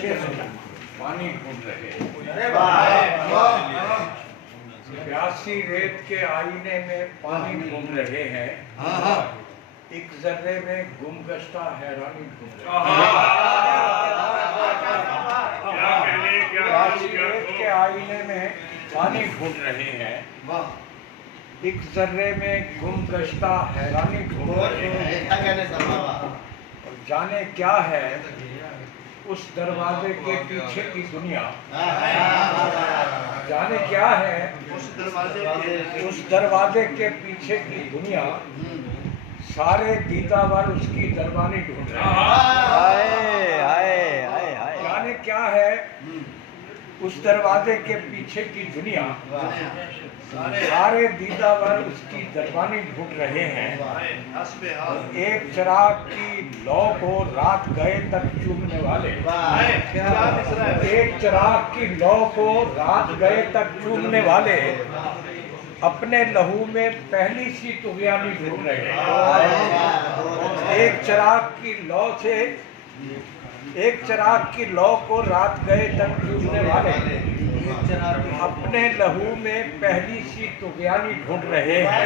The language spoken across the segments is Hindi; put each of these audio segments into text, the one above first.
पीछे से पानी ढूंढ रहे हैं। प्यासी रेत के आईने में पानी ढूंढ रहे हैं, एक जर्रे में गुमगश्ता हैरानी ढूंढ रहे हैं। प्यासी रेत के आईने में पानी ढूंढ रहे हैं, एक जर्रे में गुमगश्ता हैरानी ढूंढ रहे हैं। और जाने क्या है उस दरवाजे के पीछे की दुनिया, जाने क्या है उस दरवाजे के पीछे की दुनिया, सारे दीदावर उसकी दरबानी ढूंढ रहे हैं। जाने क्या है उस दरवाजे के पीछे की दुनिया, सारे दीदावर उसकी दरबानी ढूंढ रहे हैं। एक चिराग की लौ को रात गए तक चूमने वाले, एक चिराग की लौ को रात गए तक चूमने वाले अपने लहू में पहली सी तुगयानी ढूंढ रहे हैं। एक चिराग की लौ से, एक चिराग की लौ को रात गए तक चूमने वाले अपने लहू में पहली सी तुगयानी ढूंढ रहे हैं।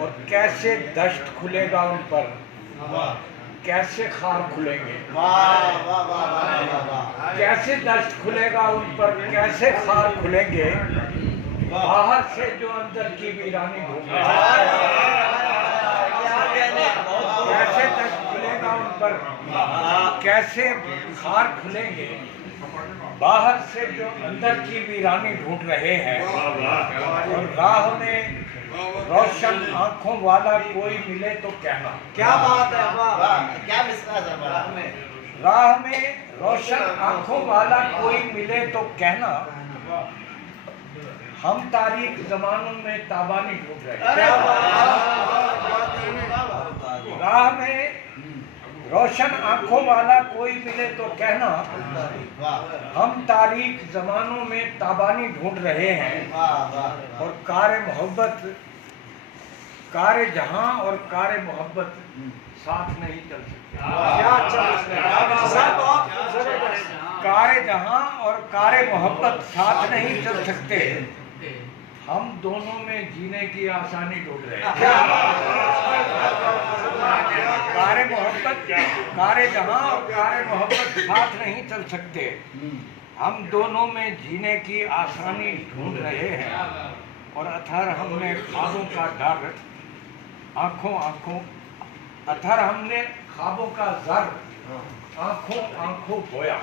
और कैसे दश्त खुलेगा उन पर, कैसे खार खुलेंगे, कैसे दश्त खुलेगा उन पर, कैसे खार खुलेंगे, बाहर से जो अंदर की वीरानी ढूंढ रहे हैं। कैसे दश्त खुलेगा उन पर, कैसे खार खुलेंगे, बाहर से जो अंदर की वीरानी ढूंढ रहे हैं। और राह में रोशन आंखों वाला कोई मिले तो कहना, क्या बात है, वाह क्या मिसरा है। राह में रोशन आंखों वाला कोई मिले तो कहना, हम तारीख जमानों में ताबानी ढूंढ रहे हैं। राह में रोशन आंखों वाला कोई मिले तो कहना, हम तारीख जमानों में ताबानी ढूंढ रहे हैं। और कार मोहब्बत, कार जहां और कार मोहब्बत साथ नहीं चल सकते। कार जहां और कार मोहब्बत साथ नहीं चल सकते। हम दोनों में जीने की आसानी ढूंढ रहे हैं। कार मोहब्बत, कार जहां और कार मोहब्बत साथ नहीं चल सकते। हम दोनों में जीने की आसानी ढूंढ रहे हैं। और अथर हमने ख्वाबों का डर आंखों आंखों, अथर हमने ख्वाबों का जर आंखों आंखों बोया।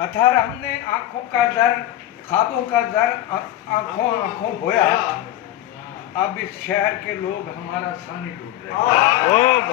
अथर हमने आंखों का जर, ख्वाबों का जर आंखों आंखों बोया। अब इस शहर के लोग हमारा सानी ढूंढ रहे हैं।